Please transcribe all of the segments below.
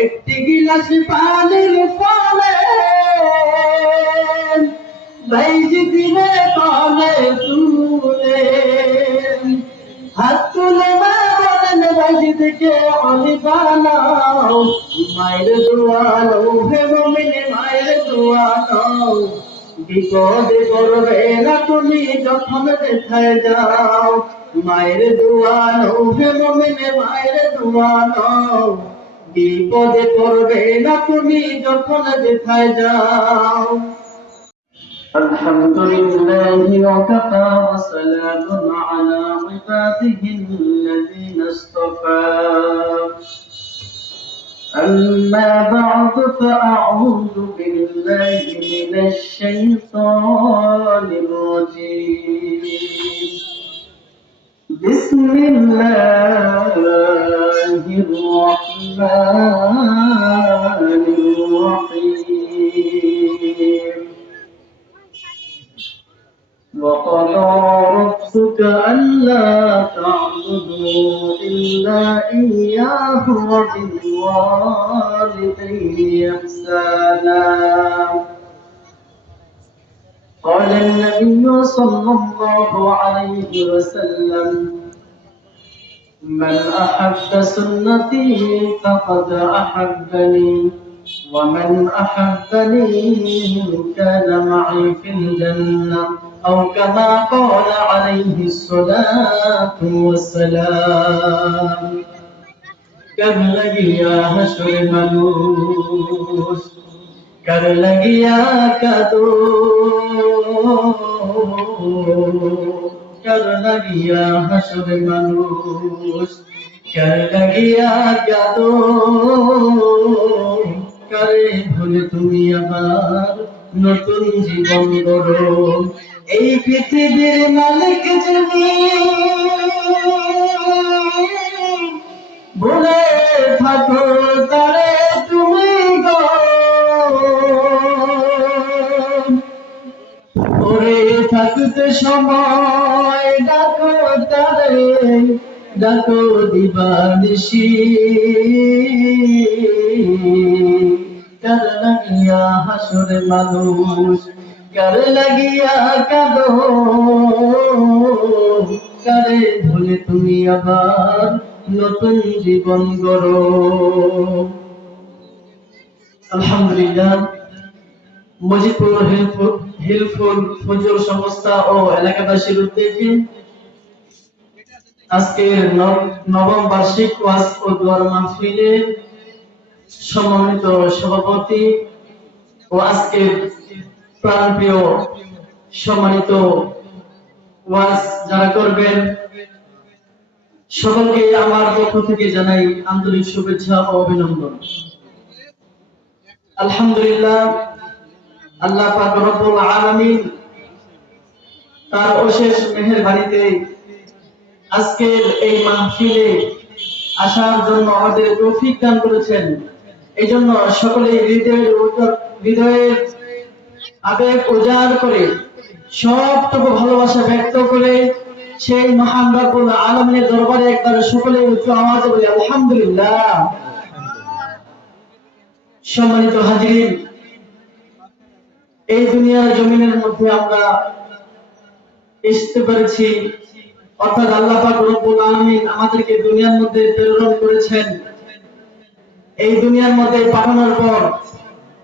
একটি গিলাস পানির ফলে বাইজি দিলে কলে তুলে। হাত তুলে মা বলেন থেকে অলি বানাও। মায়ের দোয়ানো হে মমিনে, মায়ের দোয়ানো বিপদে পড়বে না তুমি যখন দেখায় যাও। মায়ের দোয়ানো হে মমিনে, মায়ের দোয়ানো বিপদে পড়বে না তুমি যখন দেখায় যাও الحمد لله وكفى وسلام على عباده الذين اصطفى أما بعد فأعوذ بالله من الشيطان الرجيم بسم الله صلى الله عليه وسلم. من أحب سنتي فقد أحبني ومن أحبني كان معي في الجنة أو كما قال عليه الصلاة والسلام. كم لي يا هشر ملوس কার লাগিয়া কাদো কার লাগিয়া হাসর মানুষ কার লাগিয়া কাদো কারে ভুলে তুমি আমার নতুন জীবন গড়ো এই পৃথিবীর মালিক যদি ভুলে থাকো তারে। থাকতে সময় ডাকো তারে, ডাকো দিবানিশি। কার লাগিয়া হাসরে মানুষ, কার লাগিয়া কাঁদো? কারে ভুলে তুমি আবার নতুন জীবন গড়ো? আলহামদুলিল্লাহ। মজিদপুর হিলফুল ফজল সংস্থা ও এলাকাবাসীর উদ্যোগে আজকের নবম বার্ষিক ওয়াজ ও দোয়ার মাহফিলে সম্মানিত সভাপতি ও আজকের প্রাণপ্রিয় সম্মানিত ওয়াজ যারা করবেন, সকলকে আমার পক্ষ থেকে জানাই আন্তরিক শুভেচ্ছা ও অভিনন্দন। আলহামদুলিল্লাহ আল্লাহ পাক তার অশেষ মেহেরবানিতে আজকের এই মাহফিলে আসার জন্য আমাদের তৌফিক দান করেছেন। এই জন্য সকলে হৃদয়ের আবেগ উজাড় করে, সবটুকু ভালোবাসা ব্যক্ত করে সেই মহান রব্বুল আলমিনের দরবারে একবার সকলে উচ্চ বলি, আলহামদুলিল্লাহ। সম্মানিত হাজির এই দুনিয়ার জমিনের মধ্যে আমরা আসতে পেরেছি অর্থাৎ আল্লাহ পাক রব্বুল আলামিন আমাদেরকে দুনিয়ার মধ্যে প্রেরণ করেছেন এই দুনিয়ার মধ্যে পাঠানোর পর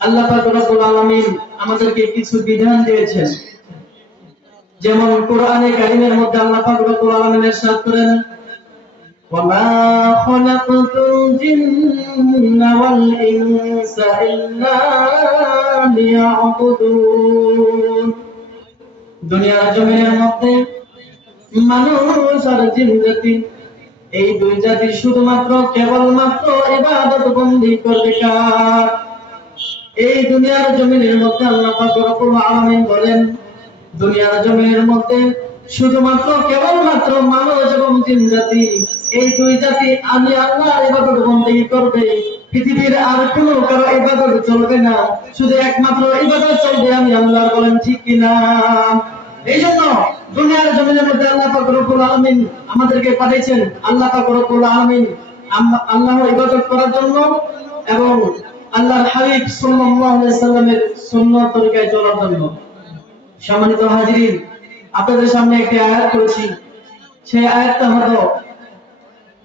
আল্লাহ পাক রব্বুল আলামিন আমাদেরকে কিছু বিধান দিয়েছেন যেমন কোরআনে কারিমের মধ্যে আল্লাহ পাক রব্বুল আলামিন ارشاد করেন وما خلقت الجن والإنس إلا ليعبدون দুনিয়ার জমিনের মধ্যে মানুষ আর জিন জাতি এই দুই জাতি শুধুমাত্র কেবলমাত্র ইবাদত বন্দি করবে কার এই দুনিয়ার জমিনের মধ্যে আল্লাহ পাক রব্বুল আলামিন বলেন দুনিয়ার জমিনের মধ্যে শুধুমাত্র কেবলমাত্র মানুষ এবং জিন জাতি। এই দুই জাতি আমি আল্লাহর ইবাদত বন্দি করবে। পৃথিবীর আর কোন কারও ইবাদত চলবে না। শুধু একমাত্র ইবাদত চলবে আমি আল্লাহর বলেন, ঠিক কিনা এই জন্য দুনিয়ার জমিনের মধ্যে আল্লাহ পাক আলামিন আমাদেরকে পাঠিয়েছেন। আল্লাহ পাক আলামিন আম- ইবাদত করার জন্য এবং আল্লাহর হাবিব সাল্লাল্লাহু আলাইহি সাল্লামের সুন্নাত তরিকায় চলার জন্য। সম্মানিত হাজিরিন আপনাদের সামনে একটি আয়াত করেছি। সেই আয়াতটা হলো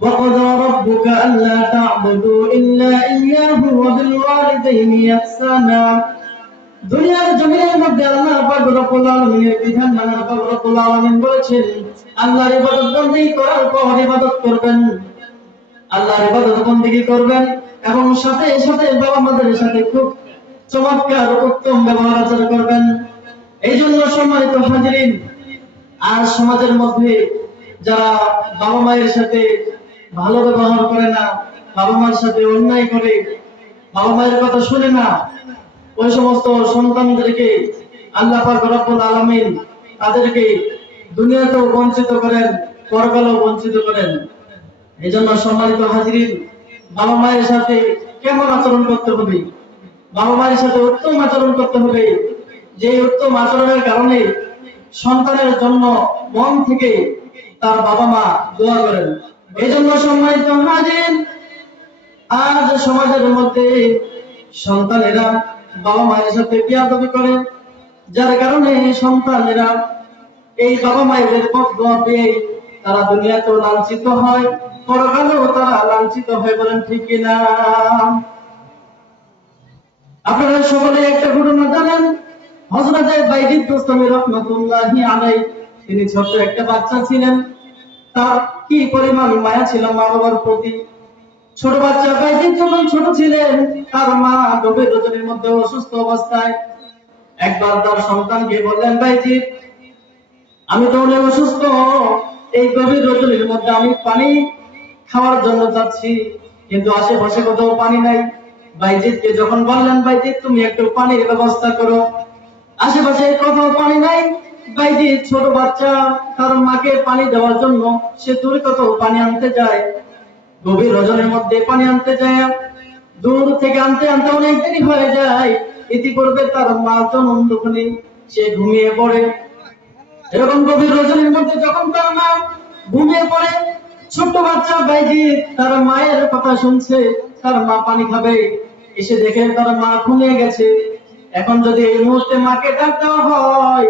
وقضى ربك ألا تعبدوا إلا إياه وبالوالدين إحسانا দুনিয়ার জমিনের মধ্যে আল্লাহ পাক রব্বুল আলামিনের বিধান আল্লাহ পাক রব্বুল আলামিন বলেছেন, আল্লাহর ইবাদত করার পর ইবাদত করবেন। আল্লাহর ইবাদত করবেন এবং সাথে সাথে বাবা মাদের সাথে খুব চমৎকার, উত্তম ব্যবহার আচরণ করবেন। এই জন্য সম্মানিত হাজিরিন আর সমাজের মধ্যে যারা বাবা মায়ের সাথে ভালো ব্যবহার করে না, বাবা মায়ের সাথে অন্যায় করে, বাবা মায়ের কথা শুনে না, ওই সমস্ত সন্তানদেরকে আল্লাহ রব্বুল তাদেরকে দুনিয়াতেও বঞ্চিত করেন, পরকালেও বঞ্চিত করেন। এই জন্য সম্মানিত হাজিরিন, বাবা মায়ের সাথে কেমন আচরণ করতে হবে? বাবা মায়ের সাথে উত্তম আচরণ করতে হবে। যে উত্তম আচরণের কারণে সন্তানের জন্য মন থেকে তার বাবা মা দোয়া করেন। এই জন্য সম্মানিত হাজির আজ সমাজের মধ্যে সন্তানেরা বাবা মায়ের সাথে বিয়াদবি করে, যার কারণে সন্তানেরা এই বাবা মায়ের পথ পেয়ে তারা দুনিয়াতেও লাঞ্ছিত হয়, পরকালেও তারা লাঞ্ছিত হয় বলেন ঠিক কিনা? আপনারা সকলে একটা ঘটনা জানেন হযরতে বাইজিদ তিনি ছোট একটা বাচ্চা ছিলেন। তার কি পরিমাণ মায়া ছিল মা বাবার প্রতি? ছোট বাচ্চা বাইজিদ যখন ছোট ছিলেন, তার মা মধ্যে অসুস্থ অবস্থায়। একবার তার সন্তানকে বললেন আমি তো অনেক অসুস্থ। এই গভীর রজনীর মধ্যে আমি পানি খাওয়ার জন্য যাচ্ছি, কিন্তু আশেপাশে কোথাও পানি নাই। বাইজিদকে যখন বললেন, বাইজিদ, তুমি একটু পানির ব্যবস্থা করো। আশেপাশে কোথাও পানি নাই। বাইজিদ ছোট বাচ্চা, তার মাকে পানি দেওয়ার জন্য সে দূরে কোথাও পানি আনতে যায়। গভীর রজনীর মধ্যে পানি আনতে যায়। দূর থেকে আনতে আনতে অনেক দেরি হয়ে যায়। ইতিপূর্বে তার মা জনম দোকানে সে ঘুমিয়ে পড়ে। এরকম গভীর রজনীর মধ্যে যখন তার মা ঘুমিয়ে পড়ে, ছোট্ট বাচ্চা বাইজি তার মায়ের কথা শুনছে, তার মা পানি খাবে। এসে দেখে তার মা ঘুমিয়ে গেছে। এখন যদি এই মুহূর্তে মাকে ডাক দেওয়া হয়,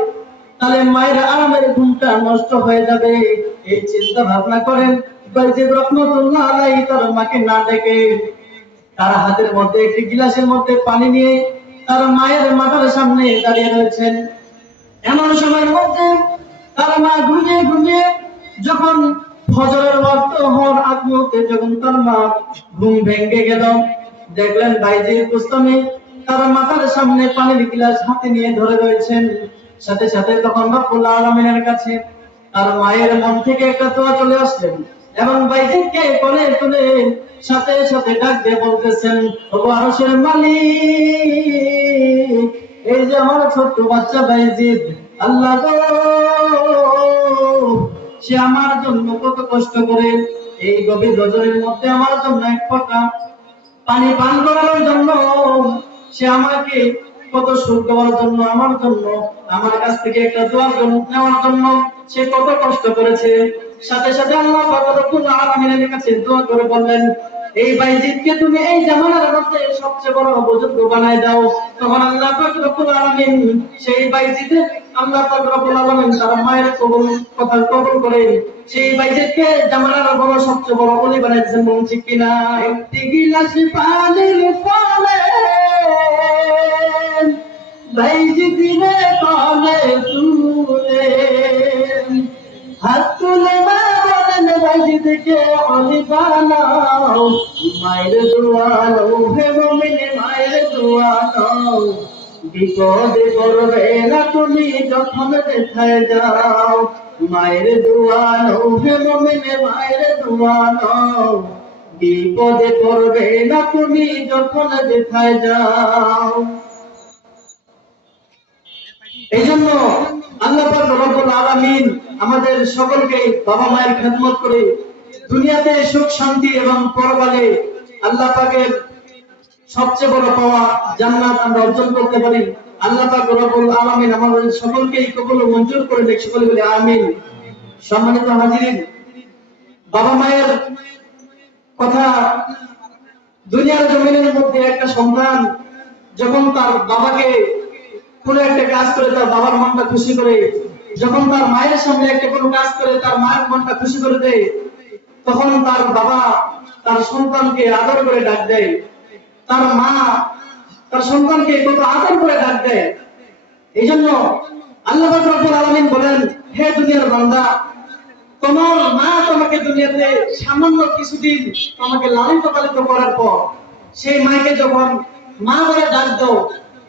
তাহলে মায়ের আরামের ঘুমটা নষ্ট হয়ে যাবে। এই চিন্তা ভাবনা করেন বাইজি রহমতুল্লাহ আলাই তার মাকে না ডেকে তার হাতের মধ্যে একটি গিলাসের মধ্যে পানি নিয়ে তার মায়ের মাথার সামনে দাঁড়িয়ে রয়েছেন। এমন সময়ের মধ্যে তার মা ঘুমিয়ে ঘুমিয়ে যখন ফজরের ওয়াক্ত হওয়ার আগ মুহূর্তে যখন তার মা ঘুম ভেঙে গেল, দেখলেন বাইজি গোস্তামি তার মাথার সামনে পানির গিলাস হাতে নিয়ে ধরে রয়েছেন। সাথে সাথে তখন রব্বুল আলামিনের কাছে তার মায়ের মন থেকে একটা দোয়া চলে আসলেন এবং বাইজিদকে কোলে তুলে সাথে সাথে ডাক দিয়ে বলতেছেন, ওগো আরশের মালিক, এই যে আমার ছোট্ট বাচ্চা বাইজিদ, আল্লাহ সে আমার জন্য কত কষ্ট করে এই গভীর রজনীর মধ্যে আমার জন্য এক ফোঁটা পানি পান করানোর জন্য সে আমাকে কত সুখ দেওয়ার জন্য, আমার জন্য, আমার কাছ থেকে একটা দোয়া নেওয়ার জন্য সে কত কষ্ট করেছে। সাথে সাথে আল্লাহ রব্বুল আলামিনের কাছে দোয়া করে বললেন, এই বাইজিদকে তুমি এই জামানার মধ্যে সবচেয়ে বড় বুজুর্গ বানায় দাও। তখন আল্লাহ পাক রব্বুল আলামিন সেই বাইজিদের আল্লাহ পাক রব্বুল আলামিন তার মায়ের কবুল কথা কবুল করে সেই বাইজিদকে জামানার বড় সবচেয়ে বড় ওলি বানাইছেন ঠিক কিনা? একটি গিলাস পানির ফলে বাইজিদিনে কলে তুলে হাত তুলে বলেন বাইজিদকে অলি বানাও, মায়ের দোয়া নাও, হে মুমিন, মায়ের দোয়া নাও। বিপদে পড়বে না তুমি যখন দেখায় যাও, মায়ের দোয়া নাও, হে মুমিন, মায়ের দোয়া নাও। বিপদে পড়বে না তুমি যখন দেখায় যাও। এই জন্য আল্লাহ রব্বুল আলামিন আমাদের সকলকে বাবা মায়ের খেদমত করে দুনিয়াতে সুখ, শান্তি এবং পরকালে আল্লাহ পাকের সবচেয়ে বড় পাওয়া জান্নাত আমরা অর্জন করতে পারি। আল্লাহ পাক রব্বুল আলামিন আমাদের সকলকে কবুল মঞ্জুর করে দেখ সকলে বলে আমিন। সম্মানিত হাজিরিন, বাবা মায়ের কথা, দুনিয়ার জমিনের মধ্যে একটা সন্তান যখন তার বাবাকে কোনো একটা কাজ করে, তার বাবার মনটা খুশি করে, যখন তার মায়ের সামনে একটা কোনো কাজ করে, তার মায়ের মনটা খুশি করে দেয়, তখন তার বাবা তার সন্তানকে আদর করে ডাক দেয়। তার মা তার সন্তানকে কত আদর করে ডাক দেয়। এই জন্য আল্লাহ রব্বুল বলেন, হে দুনিয়ার বান্দা তোমার মা তোমাকে দুনিয়াতে সামান্য কিছুদিন তোমাকে লালিত পালিত করার পর, সেই মাকে যখন মা বলে ডাক দাও,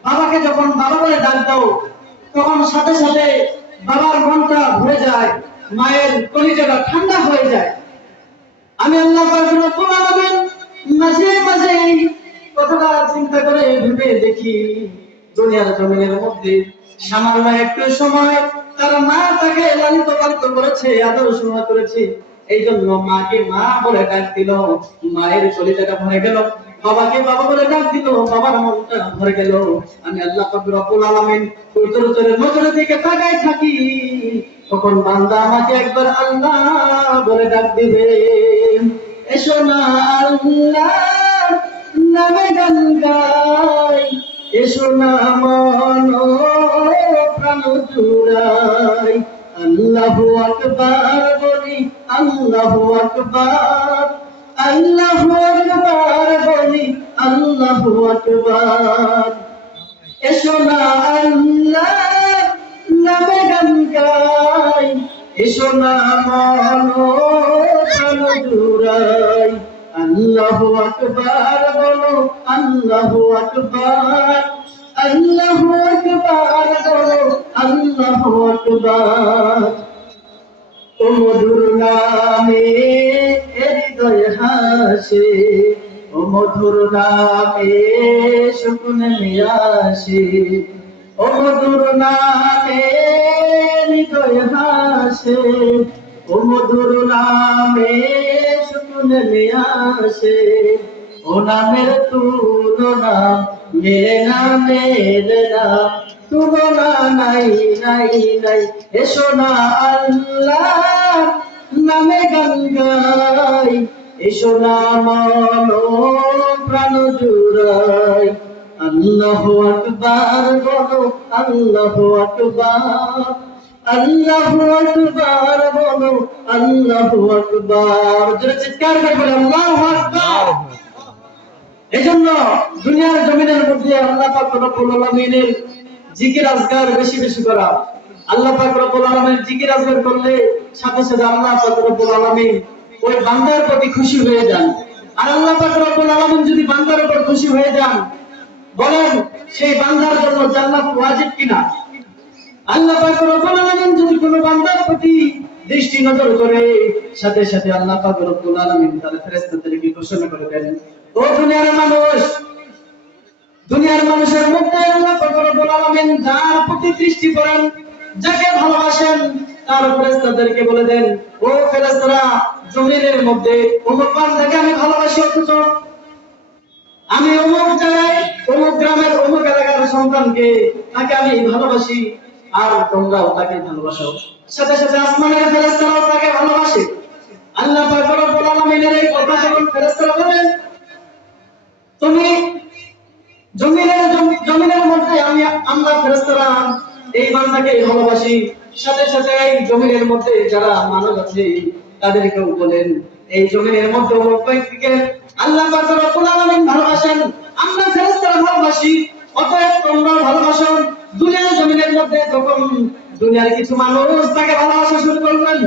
বাবাকে যখন বাবা বলে ডাক দাও, তখন সাথে সাথে বাবার মনটা ভরে যায়, মায়ের কলিজাটা ঠান্ডা হয়ে যায়। আমি আল্লাহ মাঝে মাঝে কথাটা চিন্তা করে ভেবে দেখি, দুনিয়ার জমিনের মধ্যে সামান্য একটু সময় তার মা তাকে লালিত পালিত করেছে, আদর স্নেহ করেছে। এই জন্য মাকে মা বলে ডাক দিল। মায়ের কলিজাটা ভরে গেল। বাবাকে বাবা বলে ডাক দিল। বাবার মনটা ভরে গেল। আমি আল্লাহ পাক রব্বুল আলামিন তোর তোর নজরের দিকে তাকাই থাকি। তখন বান্দা আমাকে একবার আল্লাহ বলে ডাক দিবে। এসো না আল্লাহ নামে গান গাই। এসো না মন প্রাণ জুড়াই। আল্লাহু আকবার বলি, আল্লাহু আকবার। আল্লাহু আকবার বলি, আল্লাহু আকবার। এসো না আল্লাহ নামে গান গাই। এসো না মন প্রাণ জুড়াই। আল্লাহু আকবার বলো, আল্লাহু আকবার। আল্লাহু আকবার বলো আল্লাহু আকবার। ও মধুর নামে হৃদয় হাসে, ও মধুর নামে শুকুন আসে ও মধুর নামে হৃদয় হাসে, ও মধুর নামে শুকুন আসে ও নামের তুলনা মেরে নামের নাম তুলনা নাই নাই নাই। এসো না আল্লাহ নামে গান গাই। এসো না মনো প্রাণ জুড়াই। আল্লাহ আকবার বলো, আল্লাহ আকবার। আল্লাহ আকবার বলো, আল্লাহ আকবার। জোরে চিৎকার করে বলে, আল্লাহ এজন্য দুনিয়ার জমিনের মধ্যে আল্লাহ পাক রব্বুল আলামিনের জিকির আজকার বেশি বেশি করা। আল্লাহ পাক রব্বুল আলামিনের জিকির আজকার করলে সাথে সাথে আল্লাহ পাক রব্বুল আলামিন ওই বান্দার প্রতি খুশি হয়ে যান। আর আল্লাহ পাক রব্বুল আলামিন যদি বান্দার উপর খুশি হয়ে যান, বলেন সেই বান্দার জন্য জান্নাত ওয়াজিব কিনা? আল্লাহ পাক রব্বুল আলামিন যদি কোনো বান্দার প্রতি দৃষ্টি নজর করে, সাথে সাথে আল্লাহ পাক রব্বুল আলামিন তার ফেরেশতাদেরকে ঘোষণা করে দেন দুনিয়ার মানুষ, দুনিয়ার মানুষের মধ্যে আল্লাহ যার প্রতি দৃষ্টি করেন যাকে ভালোবাসেন, তার ফেরেশতাদেরকে বলে দেন, ও ফেরেশতারা, জমিনের মধ্যে অমুক বান্দাকে আমি ভালোবাসি অথচ আমি অমুক জায়গায়, অমুক গ্রামের অমুক এলাকার সন্তানকে তাকে আমি ভালোবাসি, আর তোমরাও তাকে ভালোবাসো। সাথে সাথে আসমানের ফেরেশতারাও এই বান্দাকে ভালোবাসি। সাথে সাথে এই জমিনের মধ্যে যারা মানুষ আছে, তাদেরকেও বলেন, এই জমিনের মধ্যে ব্যক্তিকে আল্লাহ পাক রব্বুল আলামিন ভালোবাসেন, আমরা ফেরেশতারা ভালোবাসি, অতএব তোমরা ভালোবাসো। দুনিয়ার জমিনের মধ্যে যখন দুনিয়ার কিছু মানুষ তাকে ভালোবাসা শুরু করবেন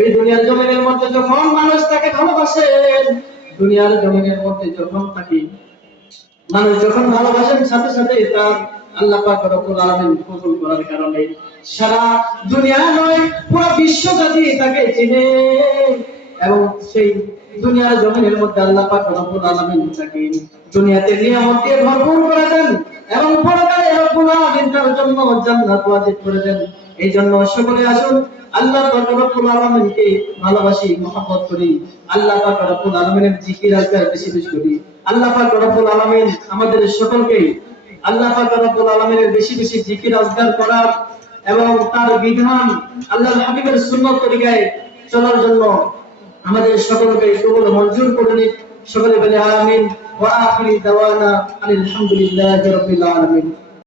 এই দুনিয়ার জমিনের মধ্যে যখন মানুষ তাকে ভালোবাসেন দুনিয়ার জমিনের মধ্যে যখন থাকি মানুষ যখন ভালোবাসেন, সাথে সাথে তার আল্লাহ পাক রব্বুল আলামিন কবুল করার কারণে সারা দুনিয়া নয়, পুরো বিশ্ব জাতি তাকে চিনে। এবং সেই দুনিয়ার জমিনের মধ্যে আল্লাহ পাক রব্বুল আলামিন তাকে দুনিয়াতে নিয়ামত দিয়ে ভরপুর করে দেন এবং পরকালে রব্বুল আলামিন তার জন্য জান্নাত ওয়াজিব করে দেন এই জন্য সকলে আসুন, আল্লাহ পাক রব্বুল আলামিনকে ভালোবাসি, মহব্বত করি। আল্লাহ পাক রব্বুল আলামিনের জিকির বেশি বেশি করি। আল্লাহ পাক রব্বুল আলামিন আমাদের সকলকে আল্লাহ আলামিনের বেশি বেশি জিকির এবং তার বিধান আল্লাহ হাবিবের শূন্য তরিকায় চলার জন্য আমাদের সকলকে সকল মঞ্জুর করে নিন সকলে বলে আমিন। ওয়া আখিরি দাওয়ানা আলহামদুলিল্লাহি রাব্বিল আলামিন।